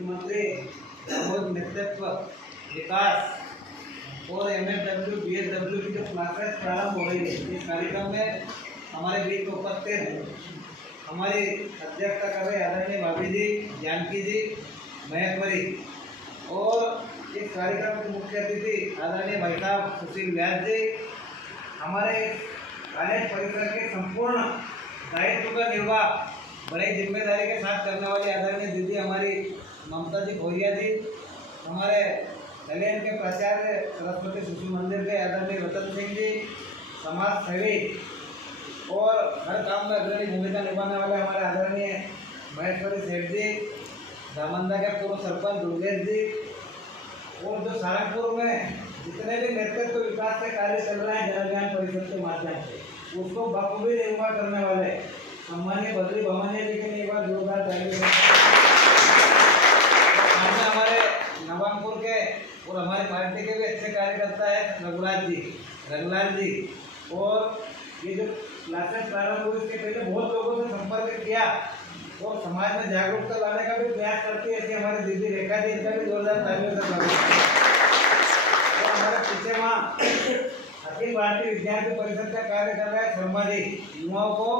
मुख्यमंत्री सामूहिक नेतृत्व विकास और MSW BSW की जो क्लासेस प्रारंभ हो रही है, इस कार्यक्रम में हमारे बीच उपस्थित हमारी अध्यक्षता कर रहे आदरणीय भाभी जी, जानकी जी, महेश्वरी और इस कार्यक्रम के मुख्य अतिथि आदरणीय भाई साहब सुशील व्यास जी, हमारे कॉलेज परिसर के संपूर्ण दायित्व का निर्वाह बड़े जिम्मेदारी के साथ करने वाली आदरणीय दीदी हमारी ममता जी भोरिया जी, हमारे कल्याण के प्राचार्य सरस्वती शिशु मंदिर के आदरणीय रतन सिंह जी, समाज सेवी और हर काम में अग्रणी भूमिका निभाने वाले हमारे आदरणीय महेश्वरी सेठ जी, दामंदा के पूर्व सरपंच दुर्गेश जी और जो सारंगपुर में जितने भी नेतृत्व विकास के कार्य चल रहे हैं जन ज्ञान परिषद के माध्यम से उसको बखूबी निर्वाह करने वाले सम्मानीय बद्री भवानी जी के लिए एक बार जोरदार ताली सामने हमारे नवामपुर के और हमारी पार्टी के भी अच्छे कार्यकर्ता है रघुलाल जी और ये जो क्लासेस प्रारंभ हुई इसके पहले बहुत लोगों से संपर्क किया और समाज में जागरूकता लाने का भी प्रयास करती है ऐसी हमारी दीदी रेखा जी, इनका भी जोरदार तालियों से स्वागत है। और हमारे पीछे वहाँ अखिल भारतीय विद्यार्थी परिषद का कार्य कर रहा है शर्मा जी, युवाओं को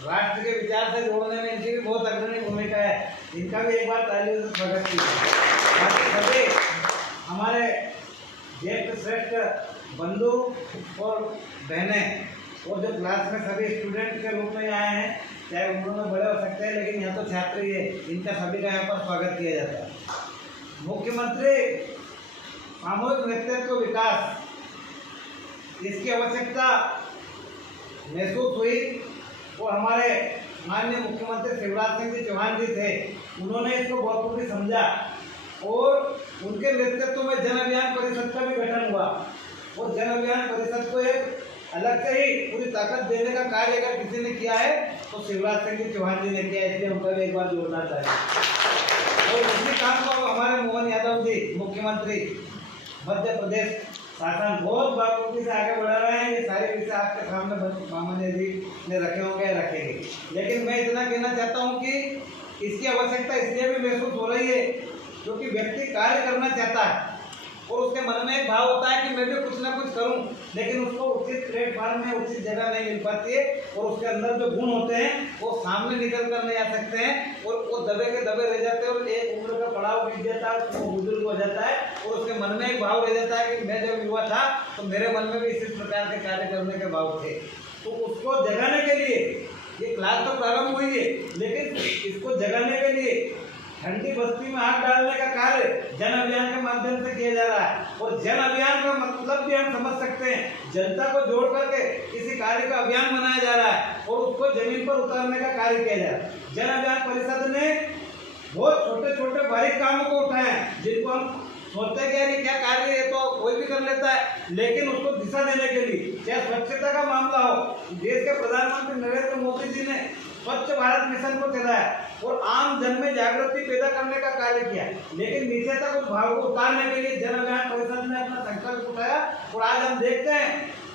राष्ट्र के विचार से जोड़ने में इनकी भी बहुत अग्रणी भूमिका है, इनका भी एक बार तालियों से स्वागत कीजिए। बाकी सभी हमारे ज्येष्ठ श्रेष्ठ बंधु और बहनें और जो क्लास में सभी स्टूडेंट के रूप में आए हैं, चाहे उम्र में बड़े हो सकते हैं लेकिन यहाँ तो छात्र ही है, इनका सभी का यहाँ पर स्वागत किया जाता है। मुख्यमंत्री सामूहिक नेतृत्व विकास, इसकी आवश्यकता महसूस हुई और हमारे माननीय मुख्यमंत्री शिवराज सिंह जी चौहान जी थे, उन्होंने इसको बहुत खूबी समझा और उनके नेतृत्व में जन अभियान परिषद का भी गठन हुआ और जन अभियान परिषद को एक अलग से ही पूरी ताकत देने का कार्य अगर किसी ने किया है तो शिवराज सिंह जी चौहान जी ने किया, इसलिए उनका भी एक बार जोड़ना चाहिए। और इसी काम को हमारे मोहन यादव जी मुख्यमंत्री मध्य प्रदेश शासन बहुत बारीकी से आगे बढ़ा रहे हैं। ये सारे विषय आपके सामने मामले जी ने रखे होंगे रखेंगे, लेकिन मैं इतना कहना चाहता हूँ कि इसकी आवश्यकता इसलिए भी महसूस हो रही है क्योंकि व्यक्ति कार्य करना चाहता है और उसके मन में एक भाव होता है कि मैं भी कुछ ना कुछ करूं, लेकिन उसको उचित प्लेटफॉर्म में उचित जगह नहीं मिल पाती है और उसके अंदर जो गुण होते हैं वो सामने निकल कर नहीं आ सकते हैं और वो दबे के दबे रह जाते हैं और एक उम्र का पड़ाव बीत जाता है, वो बुजुर्ग हो जाता है और उसके मन में एक भाव रह जाता है कि मैं जब युवा था तो मेरे मन में भी इसी प्रकार के कार्य करने के भाव थे। तो उसको जगाने के लिए ये क्लास तो प्रारंभ हुई है, लेकिन इसको जगाने के लिए ठंडी बस्ती में आग डालने का कार्य जन अभियान के माध्यम से किया जा रहा है और जन अभियान का मतलब भी हम समझ सकते हैं, जनता को जोड़ करके किसी कार्य का अभियान बनाया जा रहा है और उसको जमीन पर उतारने का कार्य किया जा रहा है। जन अभियान परिषद ने बहुत छोटे छोटे बारीक कामों को उठाए हैं जिनको हम सोचते हैं कि क्या कार्य है तो कोई भी कर लेता है, लेकिन उसको दिशा देने के लिए चाहे स्वच्छता का मामला हो, देश के प्रधानमंत्री नरेंद्र मोदी जी ने स्वच्छ भारत मिशन को चलाया और आम जन में जागृति पैदा करने का कार्य किया, लेकिन नीचे तक उस भाव को उतारने के लिए जन अभियान परिषद ने अपना संकल्प उठाया और आज हम देखते हैं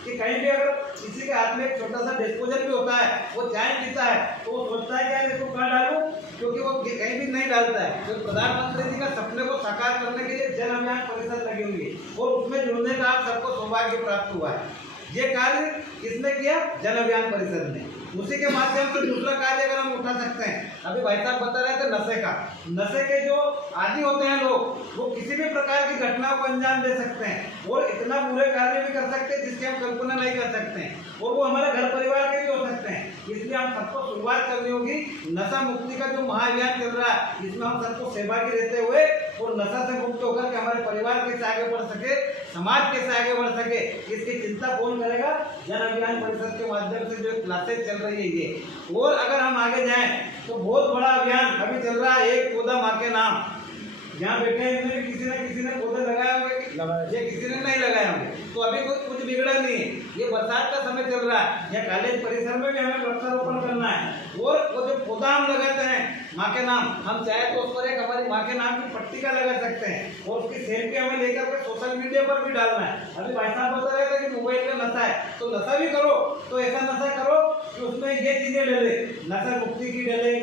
कि कहीं भी अगर किसी के हाथ में एक छोटा सा डिस्पोजल भी होता है, वो चाय पीता है तो वो सोचता है कि इसको कहाँ डालूं, क्योंकि वो कहीं भी नहीं डालता है। तो प्रधानमंत्री जी का सपने को साकार करने के लिए जन अभियान परिषद लगी हुई है और उसमें जुड़ने का आप सबको सौभाग्य प्राप्त हुआ है। ये कार्य किसने किया? जन अभियान परिषद ने। उसी के माध्यम से दूसरा कार्य अगर हम उठा सकते हैं, अभी भाई साहब बता रहे थे नशे का, नशे के जो आदी होते हैं लोग वो किसी भी प्रकार की घटनाओं को अंजाम दे सकते हैं और इतना बुरे कार्य भी कर सकते हैं जिसकी हम कल्पना नहीं कर सकते हैं और वो हमारे घर परिवार के भी हो सकते हैं। इसलिए हम सबको शुरुआत करनी होगी। नशा मुक्ति का जो महाअभियान चल रहा है इसमें हम सबको सहभागी रहते हुए और नशा से मुक्त होकर के हमारे परिवार कैसे आगे बढ़ सके, समाज कैसे आगे बढ़ सके, इसकी चिंता कौन करेगा? जन अभियान परिषद के माध्यम से जो क्लासेस चल रही है ये। और अगर हम आगे जाएं तो बहुत बड़ा अभियान अभी चल रहा है, एक पौधा माँ के नाम। यहाँ बैठे हैं इनमें भी किसी ने पौधे लगाए होंगे, ये किसी ने नहीं लगाए होंगे, तो अभी कुछ बिगड़ा नहीं है। ये बरसात का समय चल रहा है, या कॉलेज परिसर में भी हमें वृक्षारोपण करना है और वो जो पौधा हम लगाते हैं माँ के नाम, हम चाहे तो उस पर एक हमारी माँ के नाम की पट्टिका लगा सकते हैं और उसकी सेल्फी हमें लेकर के सोशल मीडिया पर भी डालना है। अभी भाई साहब बता रहे थे कि मोबाइल का नशा है, तो नशा भी करो तो ऐसा नशा करो कि उसमें ये चीजें डले, नशा मुक्ति की डले,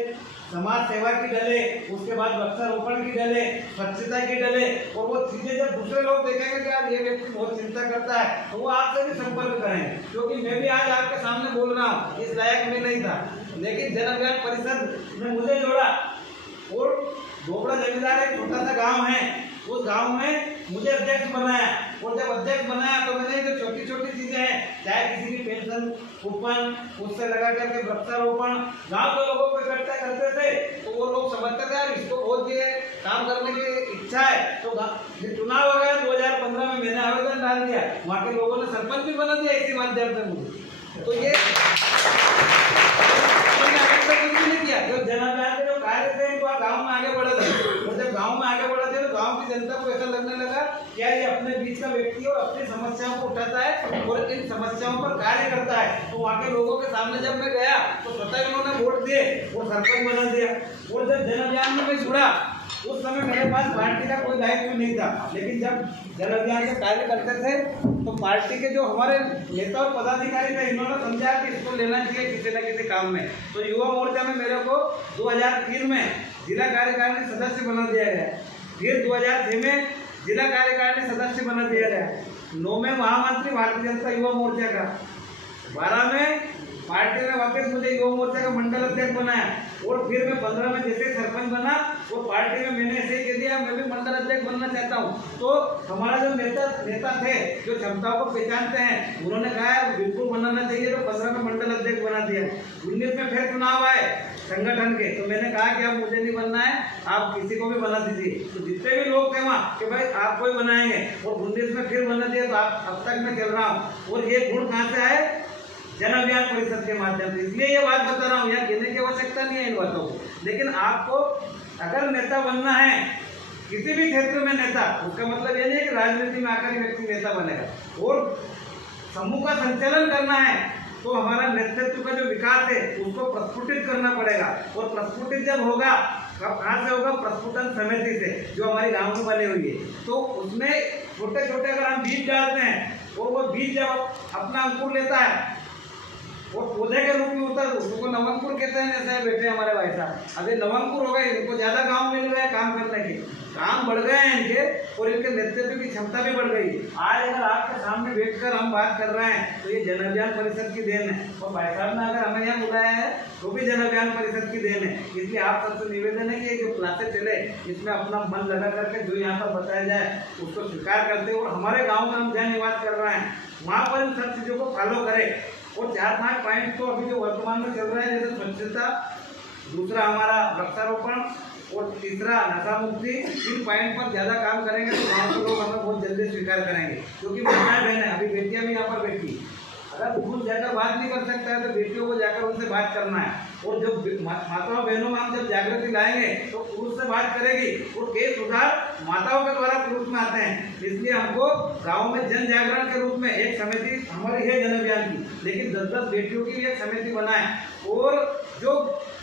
समाज सेवा की डले, उसके बाद वृक्षारोपण की डले, स्वच्छता की डले, और वो चीजें जब दूसरे लोग देखेंगे कि यार ये व्यक्ति बहुत चिंता करता है, तो वो आपसे भी संपर्क करेंगे। क्योंकि मैं भी आज आपके सामने बोल रहा हूँ, इस लायक में नहीं था, लेकिन जन अभियान परिषद ने मुझे जोड़ा। और डोबरा जमींदार एक छोटा सा गाँव है, उस गांव में मुझे अध्यक्ष बनाया, और जब अध्यक्ष बनाया तो मैंने जो छोटी छोटी चीजें हैं, चाहे किसी की पेंशन कूपन, उससे लगा करके वृक्षारोपण, गांव के लोगों को इकट्ठा करते थे, तो वो लोग समझते थे यार इसको बहुत ये काम करने की इच्छा है। तो चुनाव वगैरह 2015 में मैंने आवेदन डाल दिया, वहाँ के लोगों ने सरपंच भी बना दिया इसी माध्यम से मुझे। तो ये जन अभियान के जो कार्य थे इनको गाँव में आगे बढ़े थे, और जब गाँव में आगे बढ़े थे तो गाँव की जनता को ऐसा लगने लगा क्या ये अपने बीच का व्यक्ति और अपनी समस्याओं को उठाता है और इन समस्याओं पर कार्य करता है। तो वहाँ के लोगों के सामने जब मैं गया तो स्वतः उन्होंने वोट दिए और सरपंच बना दिया। और जब जन अभियान में मैं जुड़ा उस समय मेरे पास पार्टी का कोई दायित्व नहीं था, लेकिन जब जन अभियान के कार्य करते थे तो पार्टी के जो हमारे नेता और पदाधिकारी थे, इन्होंने समझा कि इसको लेना चाहिए किसी न किसी काम में। तो युवा मोर्चा में मेरे को 2003 में जिला कार्यकारिणी सदस्य बना दिया गया, फिर 2006 में जिला कार्यकारिणी सदस्य बना दिया गया, 9 में महामंत्री भारतीय जनता युवा मोर्चा का, 12 में पार्टी ने वापस मुझे युवा मोर्चा का मंडल अध्यक्ष बनाया, और फिर मैं 15 में जैसे सरपंच बना वो पार्टी में मैंने ऐसे ही कह दिया मैं भी मंडल अध्यक्ष बनना चाहता हूँ। तो हमारा जो नेता थे जो क्षमताओं को पहचानते हैं, उन्होंने कहा बिल्कुल बनाना चाहिए, तो 15 में मंडल अध्यक्ष बना दिया। 19 में फिर चुनाव आए संगठन के, तो मैंने कहा कि अब मुझे नहीं बनना है, आप किसी को भी बना दीजिए। तो जितने भी लोग थे वहाँ कि भाई आपको ही बनाएंगे, और 19 में फिर बना दिया। तो अब तक मैं चल रहा हूँ। और ये गुण कहाँ से आए? जन अभियान परिषद के माध्यम से। इसलिए ये बात बता रहा हूँ, यहाँ कहने की आवश्यकता नहीं है इन बातों को, लेकिन आपको अगर नेता बनना है किसी भी क्षेत्र में नेता, उसका मतलब ये नहीं है कि राजनीति में आकर व्यक्ति नेता बनेगा। और समूह का संचालन करना है तो हमारा नेतृत्व का जो विकास है उसको प्रस्फुटित करना पड़ेगा। और प्रस्फुटित जब होगा, कहाँ से होगा? प्रस्फुटन समिति से, जो हमारी गाँव में बनी हुई है। तो उसमें छोटे छोटे अगर हम बीज डालते हैं और वो बीज जब अपना अंकुर लेता है और पौधे के रूप में उतर, उसको नवंकुर कहते हैं। जैसे बैठे हमारे भाई साहब, अभी नवंकुर हो गए, इनको ज्यादा काम मिल गए काम करने के, काम बढ़ गए हैं इनके, और इनके नेतृत्व की क्षमता भी बढ़ गई। आज अगर आपके सामने बैठकर हम बात कर रहे हैं तो ये जन अभियान परिषद की देन है, और भाई साहब ने अगर हमें यहाँ बुलाया है तो भी जन अभियान परिषद की देन है। इसलिए आप सबसे निवेदन है कि जो क्लासेस चले इसमें अपना मन लगा करके जो यहाँ पर बताया जाए उसको स्वीकार करते, और हमारे गाँव में हम जहाँ निवास कर रहे हैं वहाँ पर इन सब चीज़ों को फॉलो करें। और 4-5 पॉइंट तो अभी जो वर्तमान में चल रहा है, जैसे स्वच्छता, दूसरा हमारा वृक्षारोपण, और तीसरा नशा मुक्ति, इन पॉइंट पर ज़्यादा काम करेंगे तो गाँव के लोग हमें बहुत जल्दी स्वीकार करेंगे। क्योंकि महिलाएं बहनें, अभी बेटियां भी यहाँ पर बैठी, अगर पुरुष जाकर बात नहीं कर सकता है तो बेटियों को जाकर उनसे बात करना है। और जब माताओं बहनों में हम जब जागृति लाएंगे तो पुरुष से बात करेगी, और कई सुधार माताओं के द्वारा पुरुष में आते हैं। इसलिए हमको गांव में जन जागरण के रूप में एक समिति हमारी है जन अभियान की, लेकिन 10-10 बेटियों की एक समिति बनाए। और जो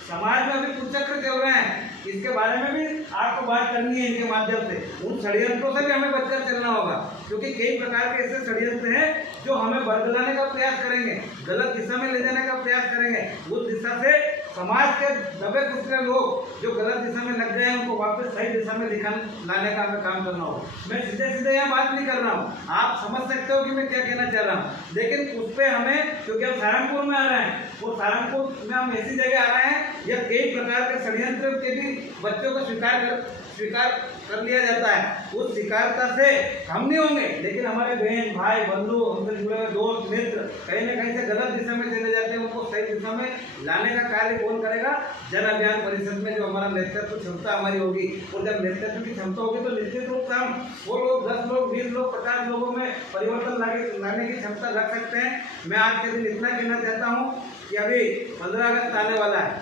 समाज में अभी कुचक्र चल रहे हैं इसके बारे में भी आपको बात करनी है इनके माध्यम से। उन षड्यंत्रों से भी हमें बचकर चलना होगा, क्योंकि कई प्रकार के ऐसे षड्यंत्र हैं जो हमें बरगलाने का प्रयास करेंगे, गलत दिशा में ले जाने का प्रयास करेंगे। उस दिशा से समाज के दबे कुचले लोग जो गलत दिशा में लग गए हैं उनको वापस सही दिशा में लाने का हमें काम करना होगा। मैं सीधे सीधे यहाँ बात नहीं कर रहा हूँ, आप समझ सकते हो कि मैं क्या कहना चाह रहा हूँ, लेकिन उस पर हमें, क्योंकि हम सहारनपुर में आ रहे हैं, और सहारनपुर में हम ऐसी जगह आ रहे हैं या कई प्रकार के षड्यंत्र के भी बच्चों को स्वीकार कर लिया जाता है। उस स्वीकारता से हम नहीं होंगे, लेकिन हमारे बहन भाई बंधु, हमसे जुड़े हुए दोस्त मित्र कहीं न कहीं से गलत दिशा में चले जाते हैं, उनको सही दिशा में लाने का कार्य कौन करेगा? जन अभियान परिषद में जो हमारा नेतृत्व क्षमता हमारी होगी। और जब नेतृत्व की क्षमता होगी तो निश्चित रूप से हम वो लोग 10 लोग 20 लोग 50 लोगों में परिवर्तन लाने की क्षमता रख सकते हैं। मैं आज के दिन इतना कहना चाहता हूँ कि अभी 15 अगस्त आने वाला है,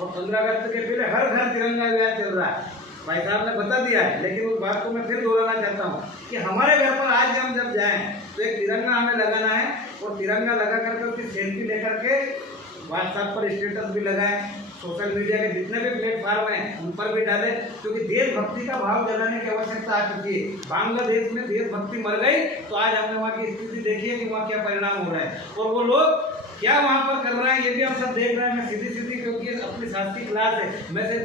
और 15 अगस्त के पहले हर घर तिरंगा अभियान चल रहा है। भाई साहब ने बता दिया है, लेकिन उस बात को मैं फिर दोहराना चाहता हूँ कि हमारे घर पर आज हम जब जाएं तो एक तिरंगा हमें लगाना है, और तिरंगा लगा करके उसकी सेल्फी लेकर के व्हाट्सएप पर स्टेटस भी लगाएं, सोशल मीडिया के जितने भी प्लेटफॉर्म हैं उन पर भी डालें, क्योंकि देशभक्ति का भाव जगाने की आवश्यकता आ चुकी है। बांग्लादेश में देशभक्ति मर गई तो आज हमने वहाँ की स्थिति देखी है कि वहाँ क्या परिणाम हो रहा है। और वो लोग क्या वहाँ पर कर रहा है ये भी हम सब देख रहे हैं। मैं सीधी सीधी, क्योंकि अपनी साथ की क्लास है, मैं सिर्फ